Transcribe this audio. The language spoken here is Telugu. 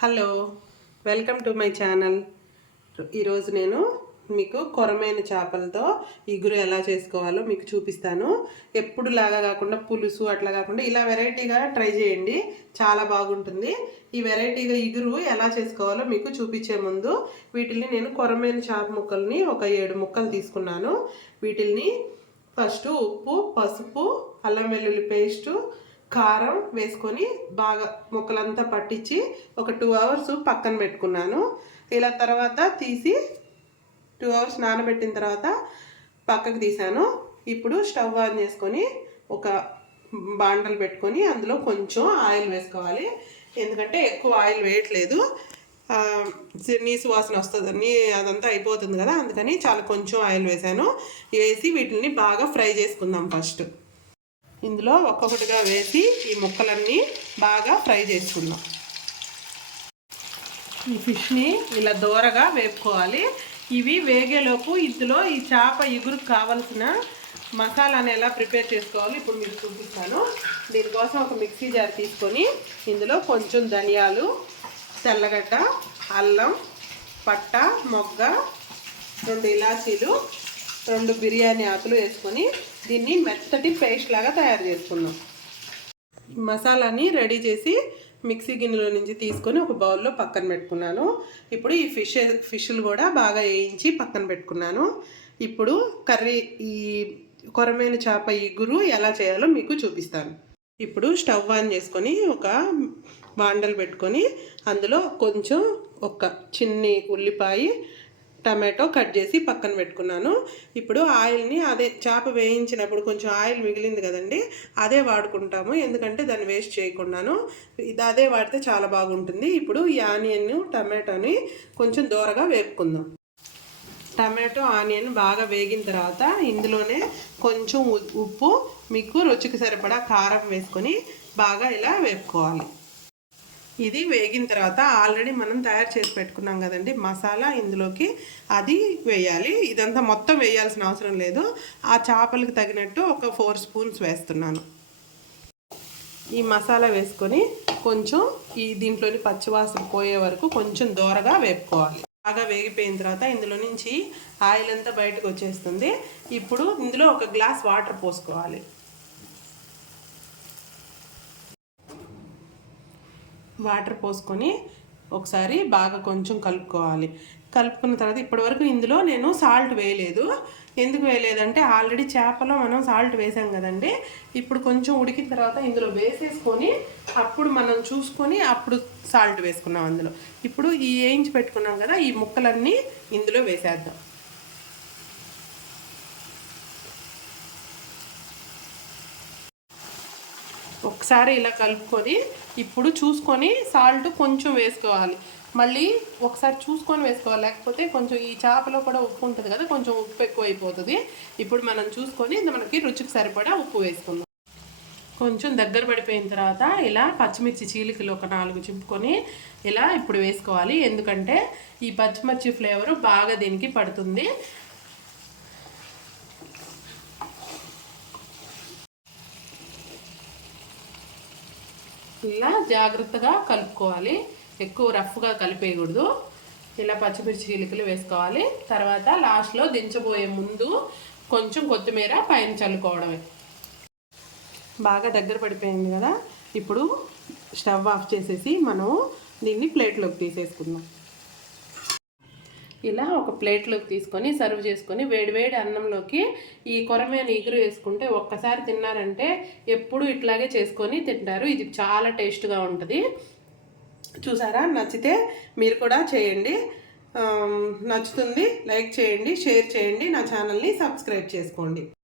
Hello, welcome to my channel. ఈరోజు నేను మీకు కొరమైన చేపలతో ఇగురు ఎలా చేసుకోవాలో మీకు చూపిస్తాను. ఎప్పుడు లాగా కాకుండా పులుసు అట్లా కాకుండా ఇలా వెరైటీగా ట్రై చేయండి, చాలా బాగుంటుంది. ఈ వెరైటీగా ఇగురు ఎలా చేసుకోవాలో మీకు చూపించే ముందు వీటిని నేను కొరమైన చేప ముక్కల్ని ఒక 7 ముక్కలు తీసుకున్నాను. వీటిని ఫస్ట్ ఉప్పు, పసుపు, అల్లం వెల్లుల్లి పేస్టు, కారం వేసుకొని బాగా ముక్కలంతా పట్టించి ఒక 2 అవర్స్ పక్కన పెట్టుకున్నాను. ఇలా తర్వాత తీసి 2 అవర్స్ నానబెట్టిన తర్వాత పక్కకు తీసాను. ఇప్పుడు స్టవ్ ఆన్ చేసుకొని ఒక బాండలు పెట్టుకొని అందులో కొంచెం ఆయిల్ వేసుకోవాలి. ఎందుకంటే ఎక్కువ ఆయిల్ వేయట్లేదు, నీసు వాసన వస్తుందని అదంతా అయిపోతుంది కదా, అందుకని చాలా కొంచెం ఆయిల్ వేసాను. వేసి వీటిని బాగా ఫ్రై చేసుకుందాం. ఫస్ట్ ఇందులో ఒక్కొక్కటిగా వేసి ఈ ముక్కలన్నీ బాగా ఫ్రై చేసుకుందాం. ఈ ఫిష్ని ఇలా దూరగా వేపుకోవాలి. ఇవి వేగేలోపు ఇందులో ఈ చేప ఇగురుకు కావాల్సిన మసాలాని ఎలా ప్రిపేర్ చేసుకోవాలి ఇప్పుడు మీకు చూపిస్తాను. దీనికోసం ఒక మిక్సీ జార్ తీసుకొని ఇందులో కొంచెం ధనియాలు, తెల్లగడ్డ, అల్లం, పట్ట, మొగ్గ, 2 ఇలాచీలు, 2 బిర్యానీ ఆకులు వేసుకొని దీన్ని మెత్తటి పేస్ట్ లాగా తయారు చేసుకున్నాం. మసాలాని రెడీ చేసి మిక్సీ గిన్నెలో నుంచి తీసుకొని ఒక బౌల్లో పక్కన పెట్టుకున్నాను. ఇప్పుడు ఈ ఫిష్లు కూడా బాగా వేయించి పక్కన పెట్టుకున్నాను. ఇప్పుడు ఈ కొరమైన చేప ఇగురు ఎలా చేయాలో మీకు చూపిస్తాను. ఇప్పుడు స్టవ్ ఆన్ చేసుకొని ఒక బాండలు పెట్టుకొని అందులో కొంచెం ఒక చిన్ని ఉల్లిపాయ, టమాటో కట్ చేసి పక్కన పెట్టుకున్నాను. ఇప్పుడు ఆయిల్ని అదే చేప వేయించినప్పుడు కొంచెం ఆయిల్ మిగిలింది కదండి, అదే వాడుకుంటాము. ఎందుకంటే దాన్ని వేస్ట్ చేయకుండాను అదే వాడితే చాలా బాగుంటుంది. ఇప్పుడు ఈ ఆనియన్, టమాటోని కొంచెం దూరగా వేపుకుందాం. టమాటో, ఆనియన్ బాగా వేగిన తర్వాత ఇందులోనే కొంచెం ఉప్పు, మీకు రుచికి సరిపడా కారం వేసుకొని బాగా ఇలా వేపుకోవాలి. ఇది వేగిన తర్వాత ఆల్రెడీ మనం తయారు చేసి పెట్టుకున్నాం కదండి మసాలా, ఇందులోకి అది వేయాలి. ఇదంతా మొత్తం వేయాల్సిన అవసరం లేదు, ఆ చేపలకు తగినట్టు ఒక 4 స్పూన్స్ వేస్తున్నాను. ఈ మసాలా వేసుకొని కొంచెం దీంట్లోని పచ్చివాసన పోయే వరకు కొంచెం దూరగా వేపుకోవాలి. బాగా వేగిపోయిన తర్వాత ఇందులో నుంచి ఆయిల్ అంతా బయటకు వచ్చేస్తుంది. ఇప్పుడు ఇందులో 1 గ్లాస్ వాటర్ పోసుకోవాలి. వాటర్ పోసుకొని ఒకసారి బాగా కొంచెం కలుపుకోవాలి. కలుపుకున్న తర్వాత ఇప్పటివరకు ఇందులో నేను సాల్ట్ వేయలేదు. ఎందుకు వేయలేదంటే ఆల్రెడీ చేపలో మనం సాల్ట్ వేసాం కదండి. ఇప్పుడు కొంచెం ఉడికిన తర్వాత ఇందులో వేసేసుకొని అప్పుడు మనం చూసుకొని అప్పుడు సాల్ట్ వేసుకున్నాం అందులో. ఇప్పుడు ఈ వేయించి పెట్టుకున్నాం కదా, ఈ ముక్కలన్నీ ఇందులో వేసేద్దాం. ఒకసారి ఇలా కలుపుకొని ఇప్పుడు చూసుకొని సాల్ట్ కొంచెం వేసుకోవాలి. మళ్ళీ ఒకసారి చూసుకొని వేసుకోవాలి, లేకపోతే కొంచెం ఈ చేపలో కూడా ఉప్పు ఉంటుంది కదా, కొంచెం ఉప్పు ఎక్కువ అయిపోతుంది. ఇప్పుడు మనం చూసుకొని మనకి రుచికి సరిపడా ఉప్పు వేసుకుందాం. కొంచెం దగ్గర పడిపోయిన తర్వాత ఇలా పచ్చిమిర్చి చీలికలు ఒక 4 చింపుకొని ఇలా ఇప్పుడు వేసుకోవాలి. ఎందుకంటే ఈ పచ్చిమిర్చి ఫ్లేవరు బాగా దీనికి పడుతుంది. ఇలా జాగ్రత్తగా కలుపుకోవాలి, ఎక్కువ రఫ్గా కలిపేయకూడదు. ఇలా పచ్చిమిర్చి చీలికలు వేసుకోవాలి. తర్వాత లాస్ట్లో దించబోయే ముందు కొంచెం కొత్తిమీర పైన చల్లుకోవడమే. బాగా దగ్గర పడిపోయింది కదా, ఇప్పుడు స్టవ్ ఆఫ్ చేసేసి మనం దీన్ని ప్లేట్లోకి తీసేసుకుందాం. ఇలా ఒక ప్లేట్లోకి తీసుకొని సర్వ్ చేసుకొని వేడివేడి అన్నంలోకి ఈ కొరమైన ఇగురు వేసుకుంటే ఒక్కసారి తిన్నారంటే ఎప్పుడు ఇట్లాగే చేసుకొని తింటారు. ఇది చాలా టేస్ట్గా ఉంటుంది. చూసారా? నచ్చితే మీరు కూడా చేయండి. నచ్చుతుంది, లైక్ చేయండి, షేర్ చేయండి, నా ఛానల్ని సబ్స్క్రైబ్ చేసుకోండి.